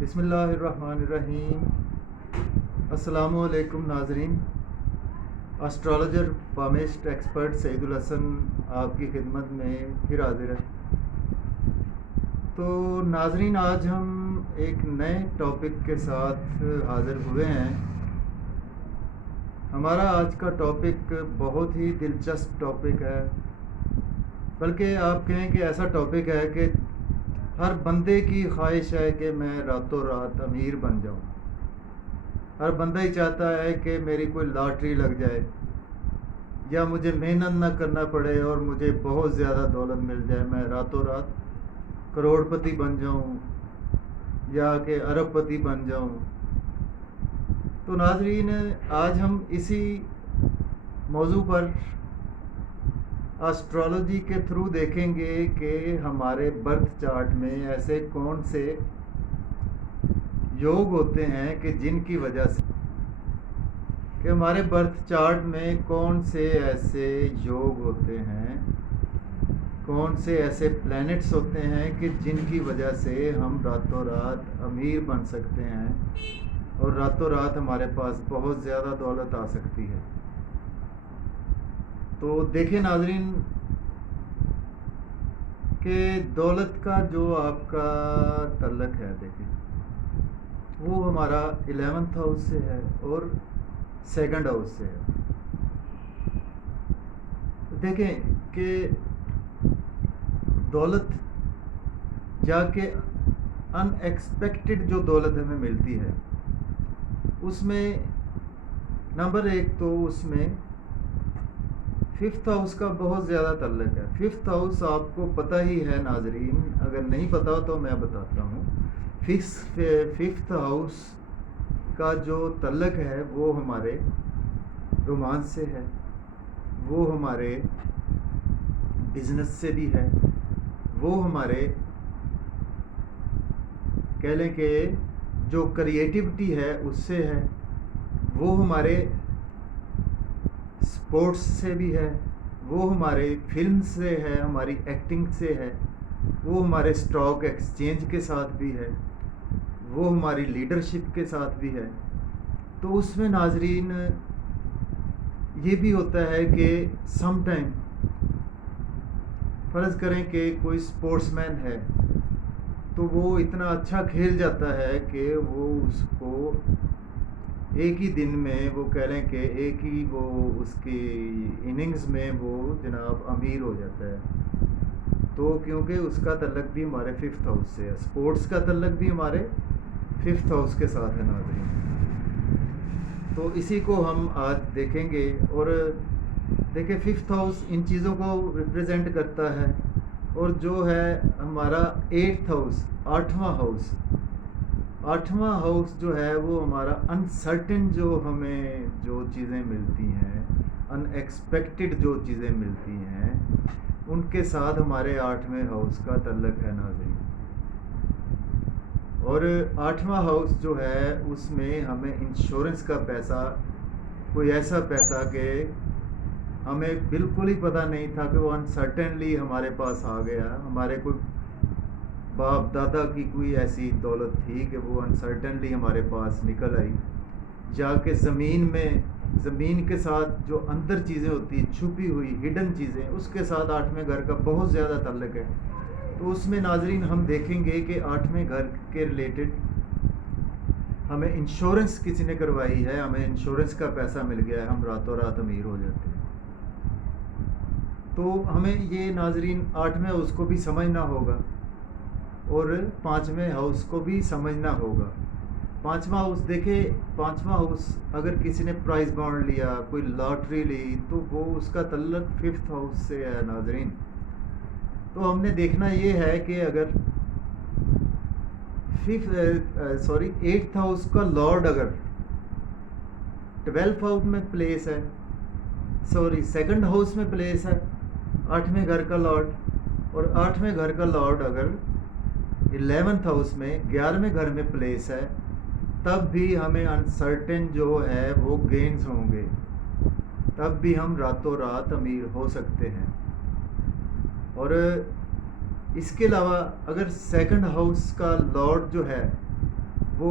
بسم اللہ الرحمن الرحیم۔ السلام علیکم ناظرین، اسٹرالوجر پامسٹ ایکسپرٹ سعید الحسن آپ کی خدمت میں پھر حاضر ہے۔ تو ناظرین، آج ہم ایک نئے ٹاپک کے ساتھ حاضر ہوئے ہیں۔ ہمارا آج کا ٹاپک بہت ہی دلچسپ ٹاپک ہے، بلکہ آپ کہیں کہ ایسا ٹاپک ہے کہ ہر بندے کی خواہش ہے کہ میں راتوں رات امیر بن جاؤں۔ ہر بندہ ہی چاہتا ہے کہ میری کوئی لاٹری لگ جائے، یا مجھے محنت نہ کرنا پڑے اور مجھے بہت زیادہ دولت مل جائے، میں راتوں رات کروڑ پتی بن جاؤں یا کہ ارب پتی بن جاؤں۔ تو ناظرین، آج ہم اسی موضوع پر اسٹرالوجی کے تھرو دیکھیں گے کہ ہمارے برتھ چارٹ میں ایسے کون سے یوگ ہوتے ہیں کہ جن کی وجہ سے کہ ہمارے برتھ چارٹ میں کون سے ایسے یوگ ہوتے ہیں، کون سے ایسے پلینٹس ہوتے ہیں کہ جن کی وجہ سے ہم راتوں رات امیر بن سکتے ہیں اور راتوں رات ہمارے پاس بہت زیادہ دولت آ سکتی ہے۔ تو دیکھیں ناظرین کہ دولت کا جو آپ کا تعلق ہے، دیکھیں وہ ہمارا 11th ہاؤس سے ہے اور 2nd ہاؤس سے ہے۔ دیکھیں کہ دولت یا کہ ان ایکسپیکٹڈ جو دولت ہمیں ملتی ہے، اس میں نمبر ایک تو اس میں 5th ہاؤس کا بہت زیادہ تعلق ہے۔ 5th ہاؤس آپ کو پتہ ہی ہے ناظرین، اگر نہیں پتہ ہو تو میں بتاتا ہوں۔ 5th ہاؤس کا جو تعلق ہے وہ ہمارے رومانس سے ہے، وہ ہمارے بزنس سے بھی ہے، وہ ہمارے کہہ لیں کہ جو کریٹیوٹی ہے اس سے ہے، وہ ہمارے سپورٹس سے بھی ہے، وہ ہمارے فلم سے ہے، ہماری ایکٹنگ سے ہے، وہ ہمارے اسٹاک ایکسچینج کے ساتھ بھی ہے، وہ ہماری لیڈرشپ کے ساتھ بھی ہے۔ تو اس میں ناظرین یہ بھی ہوتا ہے کہ سم ٹائم فرض کریں کہ کوئی سپورٹس مین ہے تو وہ اتنا اچھا کھیل جاتا ہے کہ وہ اس کو ایک ہی دن میں وہ کہہ لیں کہ ایک ہی وہ اس کی اننگز میں وہ جناب امیر ہو جاتا ہے۔ تو کیونکہ اس کا تعلق بھی ہمارے 5th ہاؤس سے ہے، سپورٹس کا تعلق بھی ہمارے 5th ہاؤس کے ساتھ ہے ناظرین۔ تو اسی کو ہم آج دیکھیں گے۔ اور دیکھیں 5th ہاؤس ان چیزوں کو ریپریزنٹ کرتا ہے، اور جو ہے ہمارا 8th ہاؤس، 8واں ہاؤس جو ہے وہ ہمارا انسرٹن، جو ہمیں جو چیزیں ملتی ہیں، ان ایکسپیکٹڈ جو چیزیں ملتی ہیں، ان کے ساتھ ہمارے 8ویں ہاؤس کا تعلق ہے ناظرین۔ اور 8واں ہاؤس جو ہے اس میں ہمیں انشورنس کا پیسہ، کوئی ایسا پیسہ کہ ہمیں بالکل ہی پتہ نہیں تھا کہ وہ انسرٹنلی ہمارے پاس آ گیا، ہمارے کوئی باپ دادا کی کوئی ایسی دولت تھی کہ وہ انسرٹنلی ہمارے پاس نکل آئی، جا کے زمین کے ساتھ جو اندر چیزیں ہوتی ہیں، چھپی ہوئی ہڈن چیزیں، اس کے ساتھ 8ویں گھر کا بہت زیادہ تعلق ہے۔ تو اس میں ناظرین ہم دیکھیں گے کہ 8ویں گھر کے ریلیٹڈ ہمیں انشورنس کسی نے کروائی ہے، ہمیں انشورنس کا پیسہ مل گیا ہے، ہم راتوں رات امیر ہو جاتے ہیں۔ تو ہمیں یہ ناظرین 8ویں ہاؤس کو بھی سمجھنا ہوگا اور 5ویں ہاؤس کو بھی سمجھنا ہوگا۔ 5واں ہاؤس دیکھے، 5واں ہاؤس اگر کسی نے پرائز بانڈ لیا، کوئی لاٹری لی، تو وہ اس کا تعلق 5th ہاؤس سے ہے ناظرین۔ تو ہم نے دیکھنا یہ ہے کہ اگر 8th ہاؤس کا لارڈ اگر 12th ہاؤس میں پلیس ہے، 2nd ہاؤس میں پلیس ہے 8ویں گھر کا لارڈ، اور 8ویں گھر کا لارڈ اگر 11th ہاؤس میں 11ویں گھر میں پلیس ہے، تب بھی ہمیں انسرٹن جو ہے وہ گینز ہوں گے، تب بھی ہم راتوں رات امیر ہو سکتے ہیں۔ اور اس کے علاوہ اگر 2nd ہاؤس کا لارڈ جو ہے وہ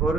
اور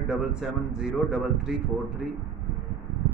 770 3343।